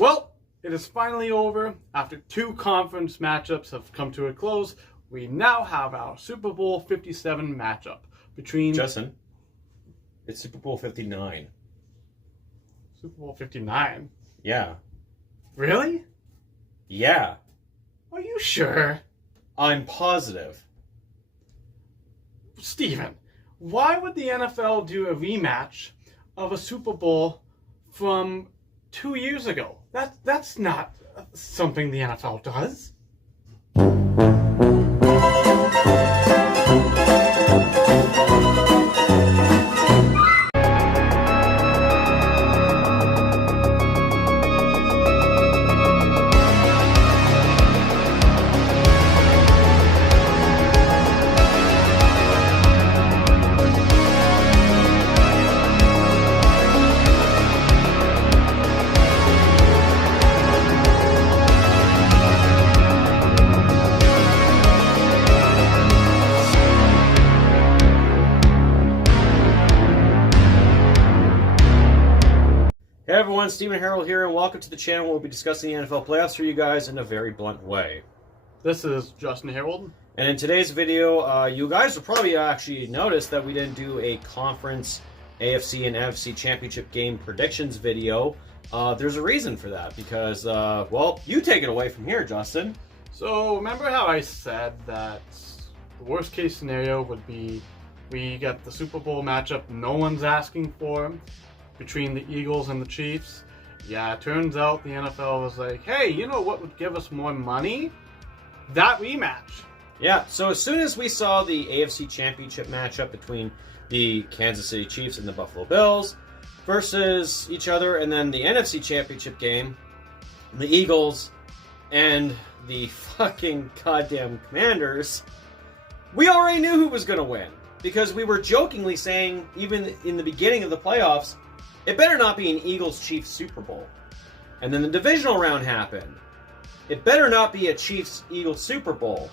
Well, it is finally over. After two conference matchups have come to a close, we now have our Super Bowl 57 matchup between... Justin, it's Super Bowl 59. Super Bowl 59? Yeah. Really? Yeah. Are you sure? I'm positive. Steven, why would the NFL do a rematch of a Super Bowl from 2 years ago? That's not something the NFL does. Hey everyone, Steven Harrold here, and welcome to the channel where we'll be discussing the NFL playoffs for you guys in a very blunt way. This is Justin Harrold. And in today's video, you guys will probably actually notice that we didn't do a conference AFC and NFC championship game predictions video. There's a reason for that, because, well, you take it away from here, Justin. So, remember how I said that the worst case scenario would be we get the Super Bowl matchup no one's asking for between the Eagles and the Chiefs? Yeah, it turns out the NFL was like, hey, you know what would give us more money? That rematch. Yeah, so as soon as we saw the AFC championship matchup between the Kansas City Chiefs and the Buffalo Bills versus each other, and then the NFC championship game, the Eagles and the fucking goddamn Commanders, we already knew who was going to win. Because we were jokingly saying, even in the beginning of the playoffs, it better not be an Eagles-Chiefs Super Bowl. And then the divisional round happened. It better not be a Chiefs-Eagles Super Bowl.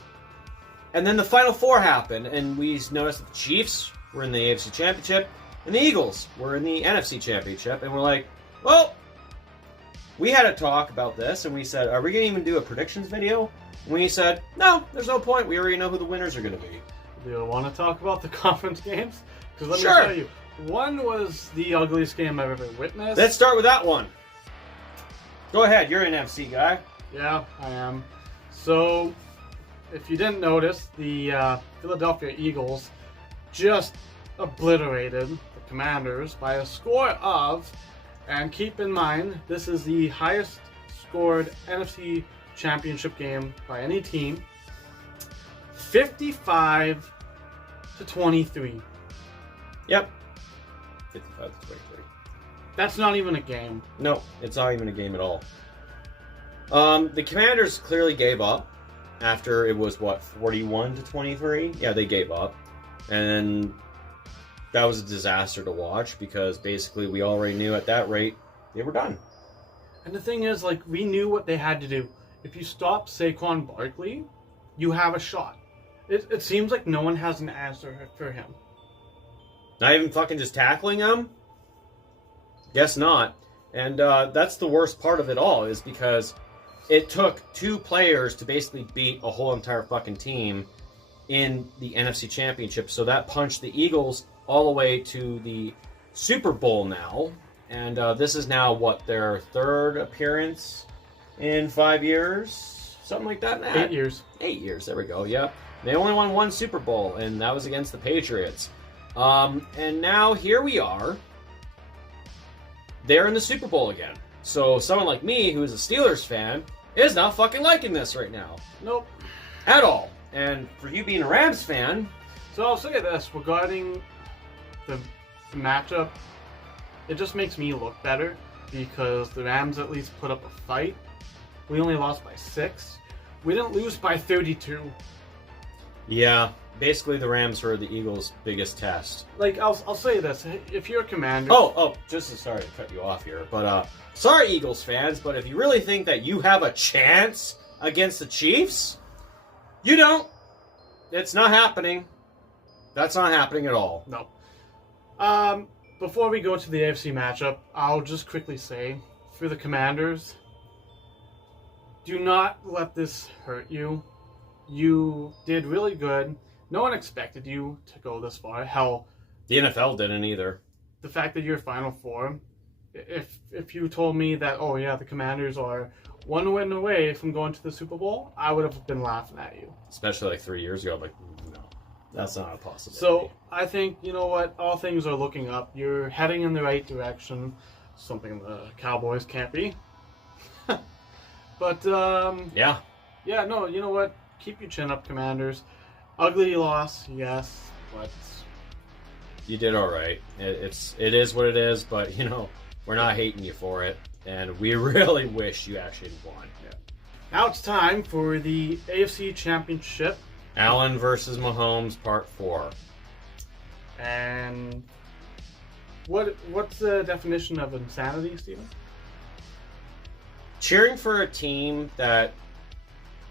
And then the Final Four happened, and we noticed that the Chiefs were in the AFC Championship, and the Eagles were in the NFC Championship. And we're like, well, we had a talk about this, and we said, are we going to even do a predictions video? And we said, no, there's no point. We already know who the winners are going to be. Do you want to talk about the conference games? Because let Sure. me tell you, one was the ugliest game I've ever witnessed. Let's start with that one. Go ahead, you're an NFC guy. Yeah, I am. So, if you didn't notice, the Philadelphia Eagles just obliterated the Commanders by a score of, and keep in mind, this is the highest scored NFC championship game by any team, 55-23. Yep. 55-23. That's not even a game. No, it's not even a game at all. The Commanders clearly gave up after it was, what, 41-23? Yeah, they gave up. And that was a disaster to watch because basically we already knew at that rate they were done. And the thing is, like, we knew what they had to do. If you stop Saquon Barkley, you have a shot. It seems like no one has an answer for him. Not even fucking just tackling him? Guess not. And that's the worst part of it all, is because it took two players to basically beat a whole entire fucking team in the NFC Championship. So that punched the Eagles all the way to the Super Bowl now. And this is now, what, their third appearance in 5 years? Something like that? 8 years. 8 years, there we go, yep. They only won one Super Bowl, and that was against the Patriots. And now here we are. They're in the Super Bowl again. So someone like me, who is a Steelers fan, is not fucking liking this right now. Nope. At all. And for you being a Rams fan... So I'll say this, regarding the matchup, it just makes me look better, because the Rams at least put up a fight. We only lost by 6. We didn't lose by 32. Yeah, basically the Rams were the Eagles' biggest test. Like, I'll say this, if you're a Commander... Sorry to cut you off here, but sorry Eagles fans, but if you really think that you have a chance against the Chiefs, you don't. It's not happening. That's not happening at all. No. Before we go to the AFC matchup, I'll just quickly say, for the Commanders, do not let this hurt you. You did really good. No one expected you to go this far. Hell, The NFL didn't either. the fact that you're Final Four, if you told me that, oh yeah, the Commanders are one win away from going to the Super Bowl, I would have been laughing at you. Especially like 3 years ago. I'm like, no, that's not a possibility. So I think, you know what, all things are looking up. You're heading in the right direction. Something the Cowboys can't be. But yeah, no, you know what? Keep your chin up, Commanders. Ugly loss, yes, but you did all right. It is what it is, but you know, we're not hating you for it, and we really wish you actually won. yeah. Now it's time for the AFC Championship, Allen versus Mahomes, Part 4. and what's the definition of insanity, Steven? Cheering for a team that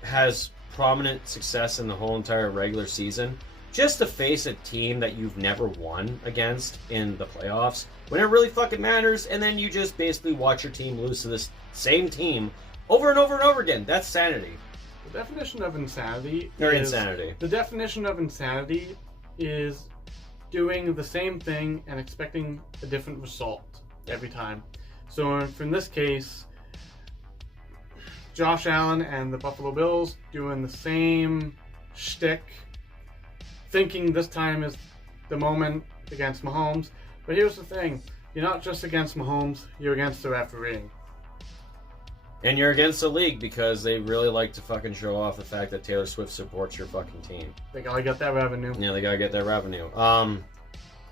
has prominent success in the whole entire regular season, just to face a team that you've never won against in the playoffs when it really fucking matters, and then you just basically watch your team lose to this same team over and over and over again. That's sanity. The definition of insanity Or is, insanity. The definition of insanity is doing the same thing and expecting a different result every time. So in this case, Josh Allen and the Buffalo Bills doing the same shtick, thinking this time is the moment against Mahomes. But here's the thing, you're not just against Mahomes, you're against the refereeing. And you're against the league because they really like to fucking show off the fact that Taylor Swift supports your fucking team. They gotta get that revenue. Yeah, they gotta get that revenue.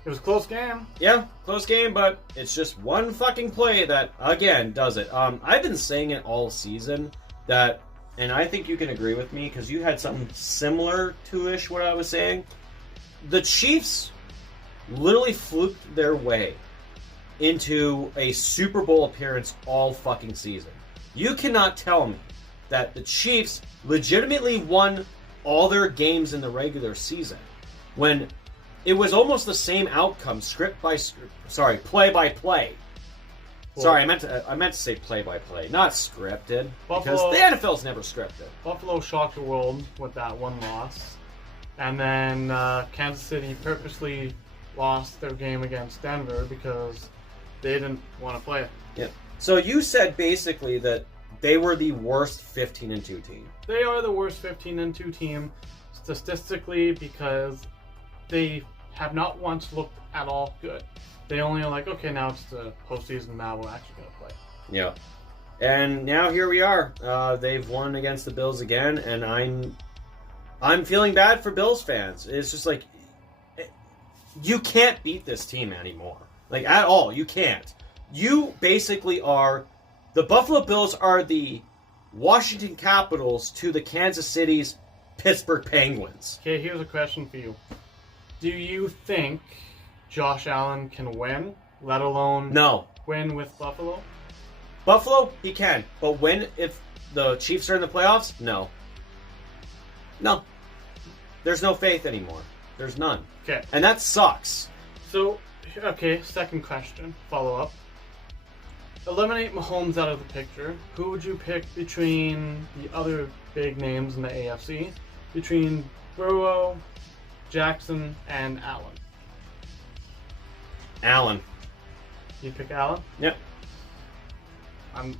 It was a close game. Yeah, close game, but it's just one fucking play that, again, does it. I've been saying it all season that, and I think you can agree with me because you had something similar to-ish what I was saying. The Chiefs literally fluked their way into a Super Bowl appearance all fucking season. You cannot tell me that the Chiefs legitimately won all their games in the regular season when it was almost the same outcome, play by play. Well, Sorry, I meant to say play by play, not scripted, because Buffalo- the NFL's never scripted. Buffalo shocked the world with that one loss. And then Kansas City purposely lost their game against Denver because they didn't want to play it. Yeah. So you said basically that they were the worst 15-2 team. They are the worst 15-2 team statistically because they have not once looked at all good. They only are like, okay, now it's the postseason, now we're actually going to play. Yeah. And now here we are. They've won against the Bills again, and I'm feeling bad for Bills fans. It's just like, you can't beat this team anymore. Like, at all. You can't. You basically are, the Buffalo Bills are the Washington Capitals to the Kansas City's Pittsburgh Penguins. Okay, here's a question for you. Do you think Josh Allen can win, let alone No. win with Buffalo? Buffalo, he can. But if the Chiefs are in the playoffs? No. No. There's no faith anymore. There's none. Okay. And that sucks. So, okay, second question, follow up. Eliminate Mahomes out of the picture. Who would you pick between the other big names in the AFC? Between Burrow, Jackson, and Allen. Allen. You pick Allen? Yep. I'm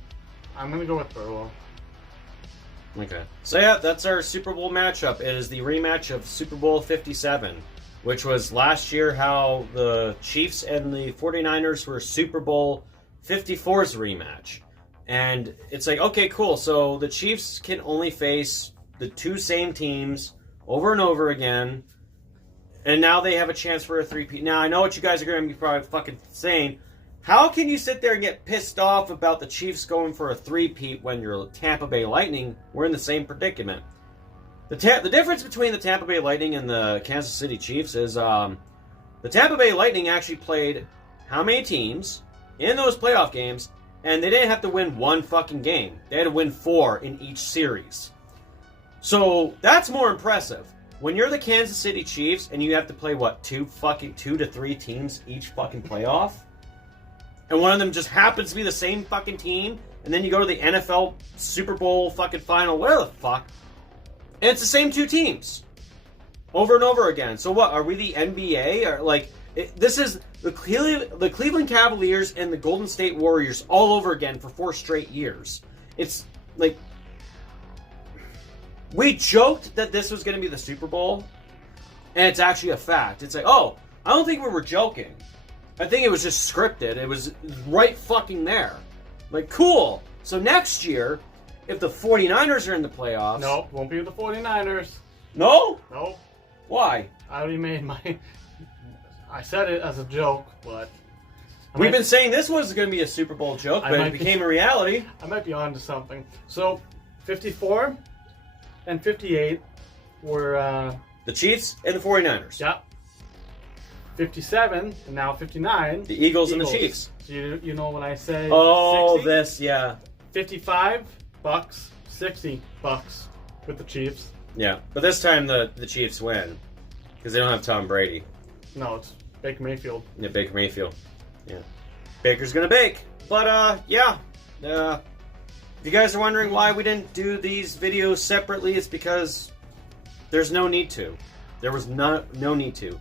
gonna go with Burrow. Okay. So yeah, that's our Super Bowl matchup. It is the rematch of Super Bowl 57, which was last year how the Chiefs and the 49ers were Super Bowl 54's rematch. And it's like, okay, cool. So the Chiefs can only face the two same teams over and over again. And now they have a chance for a three-peat. Now, I know what you guys are going to be probably fucking saying. How can you sit there and get pissed off about the Chiefs going for a three-peat when you're Tampa Bay Lightning? We're in the same predicament. The difference between the Tampa Bay Lightning and the Kansas City Chiefs is the Tampa Bay Lightning actually played how many teams in those playoff games, and they didn't have to win one fucking game. They had to win 4 in each series. So that's more impressive. When you're the Kansas City Chiefs and you have to play, what, 2 to 3 teams each fucking playoff? And one of them just happens to be the same fucking team and then you go to the NFL Super Bowl fucking final, whatever the fuck, and it's the same two teams over and over again. So what, are we the NBA? Or like, this is the Cleveland Cavaliers and the Golden State Warriors all over again for 4 straight years. It's like, we joked that this was going to be the Super Bowl, and it's actually a fact. It's like, oh, I don't think we were joking. I think it was just scripted. It was right fucking there. Like, cool. So next year, if the 49ers are in the playoffs... No, won't be the 49ers. No? No. Why? I already made my... I said it as a joke, but... We've been saying this was going to be a Super Bowl joke, but it became a reality. I might be on to something. So, 54 and 58 were... the Chiefs and the 49ers. Yeah. 57 and now 59. The Eagles and the Chiefs. So you know when I say oh 60? This, yeah. 55 bucks, 60 bucks with the Chiefs. Yeah, but this time the Chiefs win because they don't have Tom Brady. No, it's Baker Mayfield. Yeah, Baker Mayfield. Yeah, Baker's gonna bake. But yeah. If you guys are wondering why we didn't do these videos separately, it's because there's no need to. There was no need to.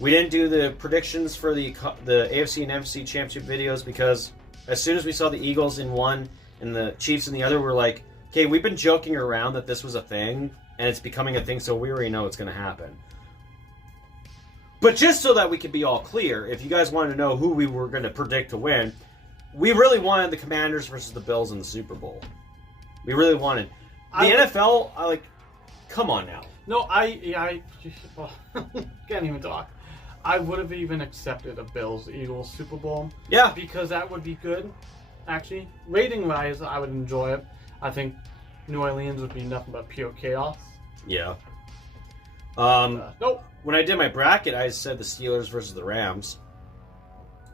We didn't do the predictions for the AFC and NFC championship videos because as soon as we saw the Eagles in one and the Chiefs in the other, we're like, okay, we've been joking around that this was a thing, and it's becoming a thing, so we already know it's going to happen. But just so that we could be all clear, if you guys wanted to know who we were going to predict to win, we really wanted the Commanders versus the Bills in the Super Bowl. We really wanted. The NFL, come on now. No, I can't even talk. I would have even accepted a Bills-Eagles Super Bowl. Yeah. Because that would be good, actually. Rating-wise, I would enjoy it. I think New Orleans would be nothing but pure chaos. Yeah. Nope. When I did my bracket, I said the Steelers versus the Rams.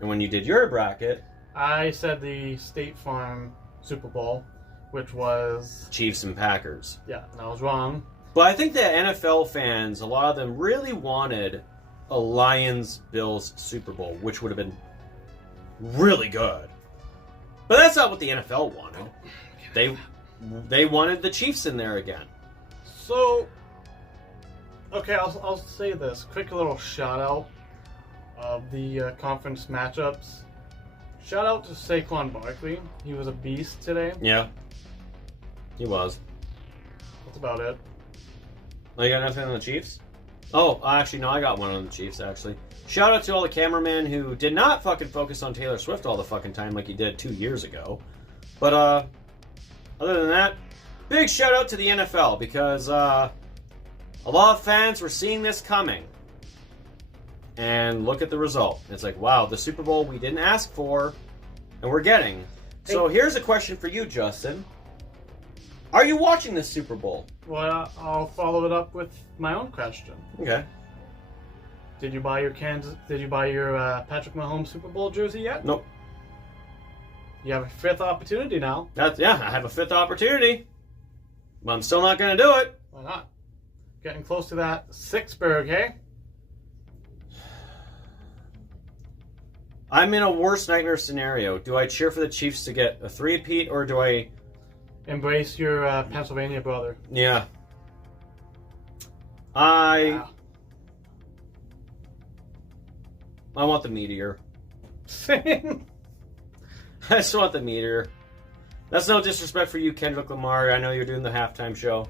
And when you did your bracket... I said the State Farm Super Bowl, which was... Chiefs and Packers. Yeah, and I was wrong. But I think the NFL fans, a lot of them really wanted a Lions-Bills Super Bowl, which would have been really good. But that's not what the NFL wanted. They wanted the Chiefs in there again. So, okay, I'll say this. Quick little shout-out of the conference matchups. Shout-out to Saquon Barkley. He was a beast today. Yeah. He was. That's about it. Oh, you got nothing on the Chiefs? Oh, actually, no, I got one on the Chiefs, actually. Shout out to all the cameramen who did not fucking focus on Taylor Swift all the fucking time like he did 2 years ago. But, other than that, big shout out to the NFL because, a lot of fans were seeing this coming. And look at the result. It's like, wow, the Super Bowl we didn't ask for, and we're getting. So here's a question for you, Justin. Are you watching this Super Bowl? Well, I'll follow it up with my own question. Okay. Did you buy your Patrick Mahomes Super Bowl jersey yet? Nope. You have a 5th opportunity now. Yeah, I have a 5th opportunity. But I'm still not going to do it. Why not? Getting close to that 6-berg, hey? I'm in a worst nightmare scenario. Do I cheer for the Chiefs to get a 3-peat, or do I... Embrace your Pennsylvania brother. Yeah. I want the meteor. Same. I just want the meteor. That's no disrespect for you, Kendrick Lamar. I know you're doing the halftime show.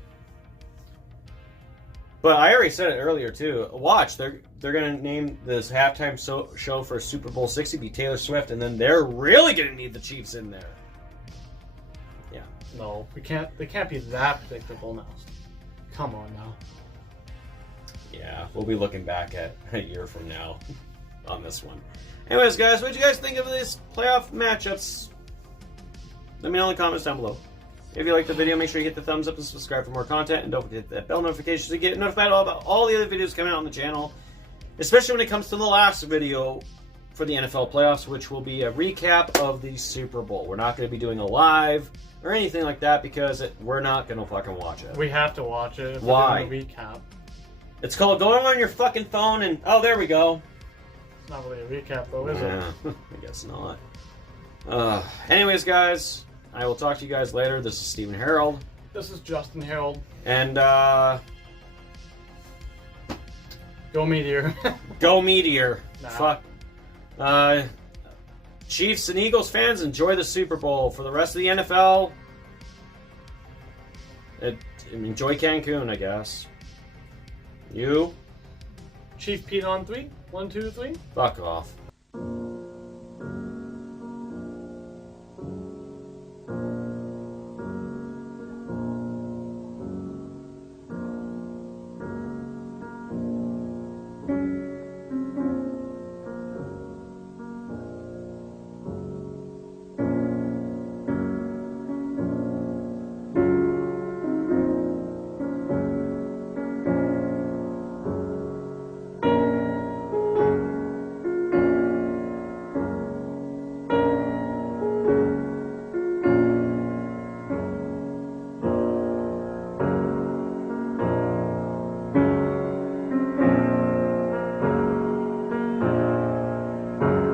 But I already said it earlier, too. Watch, they're going to name this halftime show for Super Bowl LX be Taylor Swift, and then they're really going to need the Chiefs in there. Yeah. No, they can't be that predictable now. Come on now. Yeah, we'll be looking back at a year from now on this one. Anyways, guys, what did you guys think of these playoff matchups? Let me know in the comments down below. If you liked the video, make sure you hit the thumbs up and subscribe for more content. And don't forget to hit that bell notification to get notified about all the other videos coming out on the channel. Especially when it comes to the last video for the NFL playoffs, which will be a recap of the Super Bowl. We're not going to be doing a live or anything like that because we're not going to fucking watch it. We have to watch it. Why? We're doing a recap. It's called going on your fucking phone and... Oh, there we go. It's not really a recap, though, is it? I guess not. Anyways, guys... I will talk to you guys later. This is Steven Harrold. This is Justin Harrold. And, Go Meteor. go Meteor. Nah. Fuck. Chiefs and Eagles fans, enjoy the Super Bowl. For the rest of the NFL, enjoy Cancun, I guess. You? Chief Pete on 3. 1, 2, 3. Fuck off.